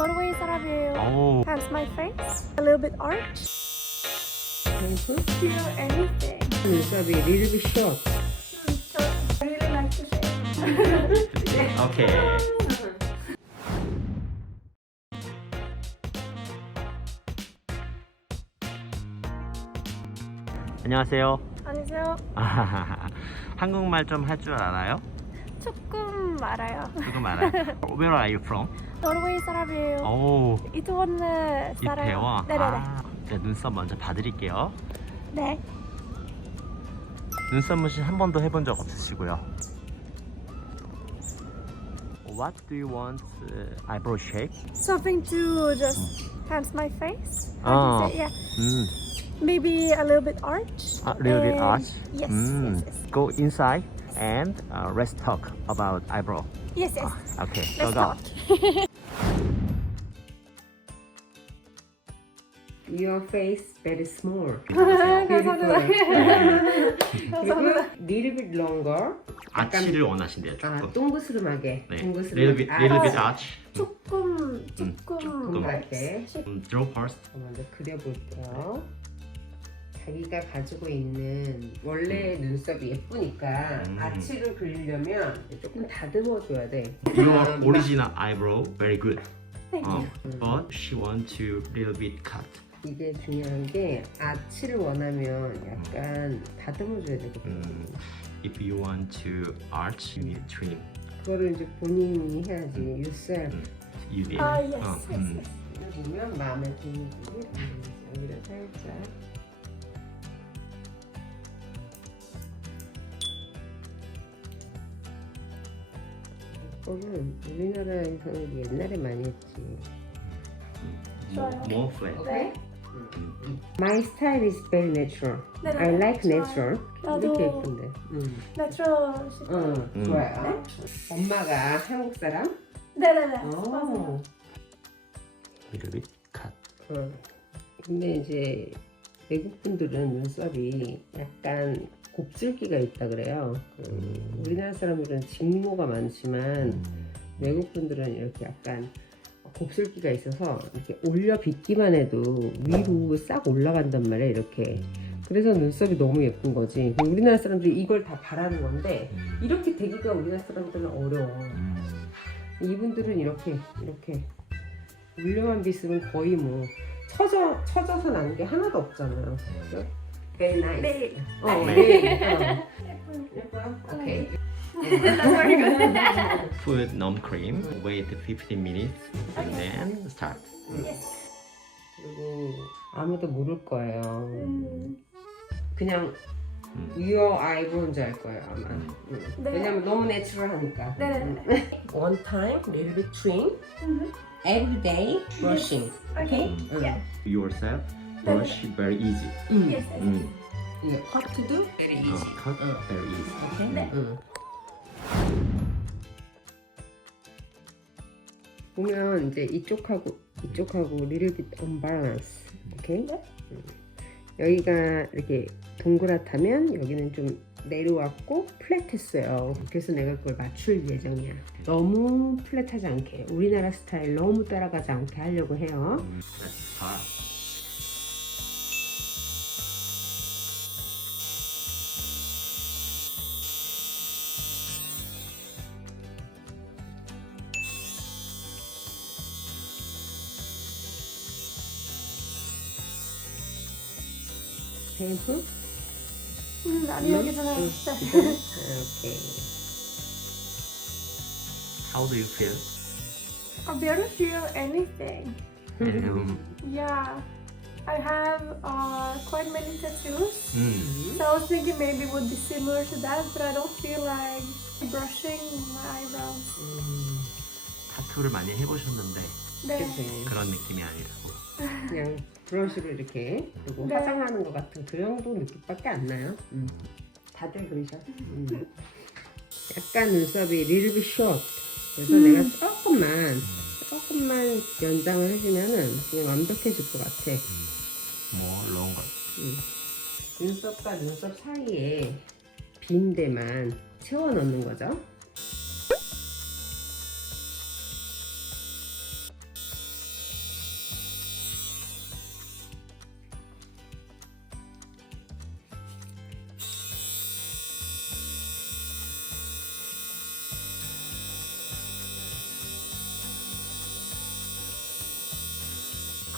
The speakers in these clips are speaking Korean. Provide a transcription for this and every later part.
Norway 사람이에요. 오, How's my face? A little bit arch. 펜슬? Feel anything. 눈썹이 little bit short. So I really like to say. 오케이. 안녕하세요. 안녕하세요. 한국말 좀 할 줄 알아요? 조금 알아요. 조금 알아요. Where are you from? 노르웨이 사람이에요. 오, 이태원에 살아요. 이태원. 네네네. 아, 네, 눈썹 먼저 봐드릴게요. 네. 눈썹 무신 한 번도 해본 적 없으시고요. What do you want uh, eyebrow shape? Something to just enhance my face. Oh. How do you say? Yeah. 음, Maybe a little bit arch. a little bit and- arch. Yes, 음, yes, yes. Go inside and uh, let's talk about eyebrow. Yes, yes. Okay, Let's go go. talk. Your face very small. 감사합니다. 그리고 little bit longer. 아치를 원하신대요. 아, 조금. 동그스름하게. 네. 동그스름하게. Little bit, little bit arch. 조금, 조금. 동그랗게. 음, draw first. 먼저 그려볼게요. 자기가 가지고 있는 원래 눈썹이 예쁘니까 음. 아치를 그리려면 조금 다듬어줘야 돼. Your 아, original eyebrow very good. Thank 어, you. but she want to little bit cut. 이게 중요한 게 아치를 원하면 약간 다듬어 줘야 되거든요. 음, if you want to arch, you need trim. 그거를 이제 본인이 해야지. yourself. You did. Ah, yes, 어, yes, 음. yes. 보면 마음에 드는 부분이 여기를 살짝 이거는 우리나라에서는 옛날에 많이 했지. More, more flat. 네. My style is very natural. 네, 네, I 네. like 좋아요. natural. 나도- 이렇게 예쁜데. 응. 내추럴 시 응, 음. 좋아요. 엄마가 한국 사람? 네네네. 오. 맞아요. bit cut. 어. 근데 이제 외국 분들은 눈썹이 약간 곱슬기가 있다 그래요. 그 음. 우리나라 사람들은 직모가 많지만 음. 외국 분들은 이렇게 약간 곱슬기가 있어서 이렇게 올려 빗기만 해도 위로 싹 올라간단 말이야 이렇게. 그래서 눈썹이 너무 예쁜 거지. 우리나라 사람들이 이걸 다 바라는 건데 이렇게 되기가 우리나라 사람들은 어려워. 음. 이분들은 이렇게 이렇게 올려만 빗으면 거의 뭐 처져 처져서 나는 게 하나도 없잖아요. 그죠? Very nice. 네. 어, 네. 네. 어. 오케이. That's very good. Put numb cream. Wait 15 minutes and then start. yes. 그리고 아무도 모를 거예요. 음, 그냥 음. your eyebrow인 줄알 거예요 아마. 음. 음. 네. 왜냐면 너무 내추럴하니까. 네네네. One time, little bit trim. 음. Every day, brushing. Okay. 응. Yeah. Yourself brush very easy. 음. Yes, yes. 음. 이게 컷도 very 어, easy. cut 응. very easy. 오케이. 네. 응. 보면 이제 이쪽하고 이쪽하고 little bit unbalance. 오케이. 네. 음. 여기가 이렇게 동그랗다면 여기는 좀 내려왔고 플랫했어요. 그래서 내가 그걸 맞출 예정이야. 너무 플랫하지 않게 우리나라 스타일 너무 따라가지 않게 하려고 해요. 음, Let's start. 페인풀? 음, 아니요, 괜찮아요. 네. 오케이. How do you feel? I barely feel anything. Um, Yeah. I have uh, quite many tattoos. 음. So I was thinking maybe it would be similar to that, but I don't feel like brushing my eyebrows. 음, 타투를 많이 해보셨는데 네. 그치. 그런 느낌이 아니라고. 그냥 브러쉬로 이렇게 그리고 네. 화장하는 것 같은 그 정도 느낌밖에 안 나요. 음. 다들 그러셔. 음. 약간 눈썹이 little bit short. 그래서 음. 내가 조금만 조금만 연장을 해주면은 그냥 완벽해질 것 같아. More longer. 음. 눈썹과 눈썹 사이에 빈 데만 채워 넣는 거죠.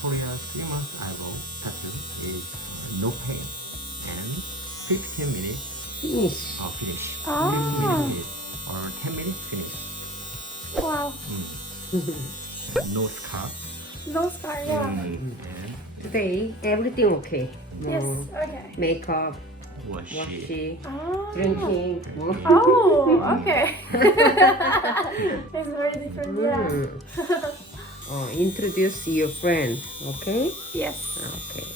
Korea 3 months eyebrow tattoo is uh, no pain and 15 minutes finish. Uh, finish. Oh. 15 minutes or 10 minutes finish. Wow. Mm. no scar. No scar, yeah. Mm. Today, everything okay. Yes, okay. makeup, was washi, Oh. drinking. Oh, okay. it's very different, yeah. Mm. 어, introduce your friend, okay? Yes. 아, 오케이.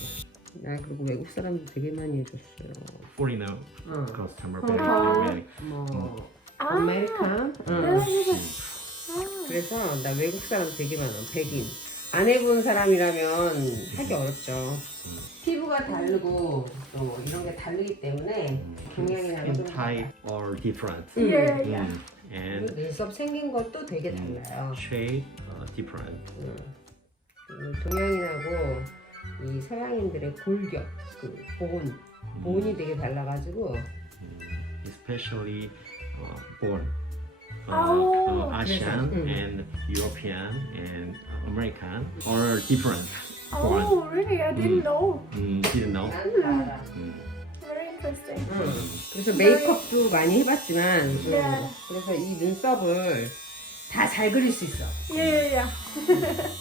나 그리고 외국 사람도 되게 많이 해줬어요. Foreigner 어. customer 어. very, very. 뭐 Ah. 아메리칸. 네, 응. 네, 네. Ah. 그래서 나 외국 사람 되게 많아. 백인. 안 해본 사람이라면 하기 어렵죠. 피부가 다르고 또 이런 게 다르기 때문에 경향이나 Skin type are different. 음. Yeah, yeah. Mm. And 눈썹 생긴 것도 되게 mm, 달라요. shade uh, different. 음. 이 동양인하고 이 서양인들의 골격, 그 본, 본이 되게 달라가지고 Mm, Especially uh, born. Oh. uh, Asian 그래서, 음. and European and American are different. Oh, really? I didn't know. Mm, didn't know. Mm. Very interesting. 음. 그래서 메이크업도 많이 해봤지만 음. 네. 그래서 이 눈썹을 다 잘 그릴 수 있어. Yeah, yeah, yeah.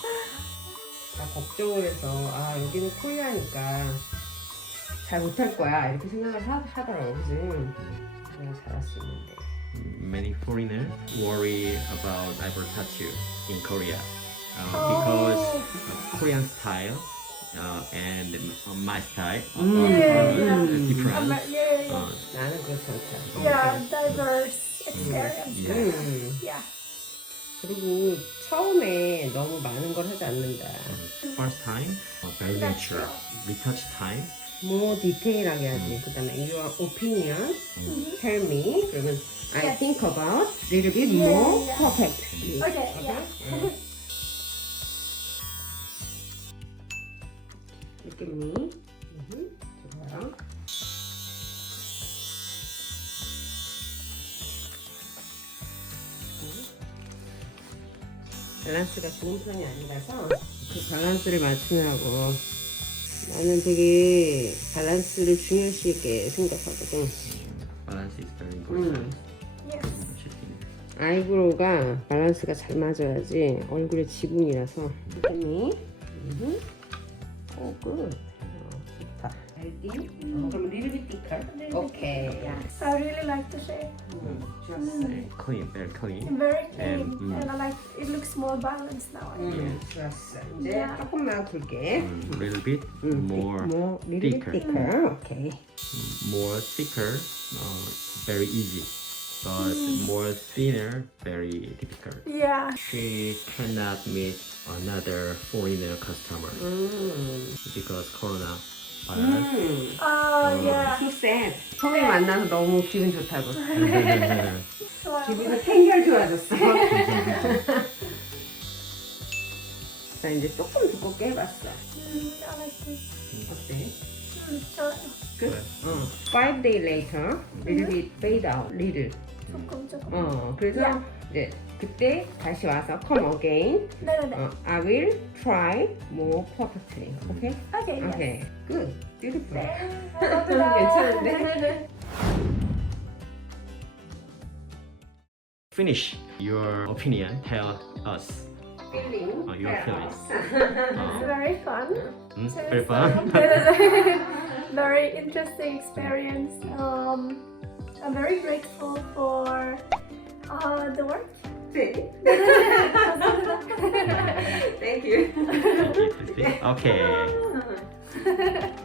나 걱정을 해서 아 여기는 코리아니까 잘 못할 거야 이렇게 생각을 하, 하더라고 그지? 내가 잘할 수 있는데 Many foreigners worry about eyebrow tattoo in Korea uh, Oh. because uh, Korean style uh, and uh, my style are, Mm. are, Yeah, uh, yeah. different. Um, yeah, yeah, yeah. Uh, 나는 그렇지 않다 Yeah, diverse experience. Yeah. 음. Yeah. 그리고 처음에 너무 많은 걸 하지 않는다 first time, uh, very natural. Retouch time, More 디테일하게 하지 그 다음에 your opinion Mhm. tell me 그러면 I think about little bit Yeah, more yeah. perfect Okay, yeah. 응. Look at me. 음, 좋아요. 밸런스가 좋은 편이 아니라서 그 밸런스를 맞추느라고 나는 되게 밸런스를 중요시 있게 생각하거든. balance is very important. 음. 아이브로우가 밸런스가 잘 맞아야지 얼굴에 지분이라서 미 음. 오 굿. 어, 좋다. 알디? 어, 그럼 리ル비 티컬? 오케이. Yes. I really like the shape. 음, 좋았어. Very clean, very clean. Very clean. And, mm. And I like it looks more balanced now. I think. 음, 좋았어. 이제 Yeah. 조금만 굵게. Mm, little bit 음, more, 뭐 리를 비 thicker. 티컬. 오케이. more thicker, uh, very easy. But more thinner, very difficult. Yeah. She cannot meet another foreigner customer 음. because Corona virus. 음. Oh, yeah. So sad. 처음에 만나서 너무 기분 좋다고. 기분이 탱결 좋아졌어. 자 이제 조금 두껍게 해봤어. Mm, this. 어때? Mm, uh, 끝? 어. Five day later, little bit fade out, little. 조금 조금. 어. 그래서 Yeah. 이제 그때 다시 와서 come again. 네네네. 어, I will try more perfectly. 오케이? Okay. yes. 오케이. Good. Beautiful. 네, 감사합니다. 괜찮은데? Finish your opinion. Tell us Feeling. uh, your feelings. It's Uh, very fun. mm, So very it's, fun. um, very interesting experience. Um, I'm very grateful for uh, the work. 네. Thank you. okay.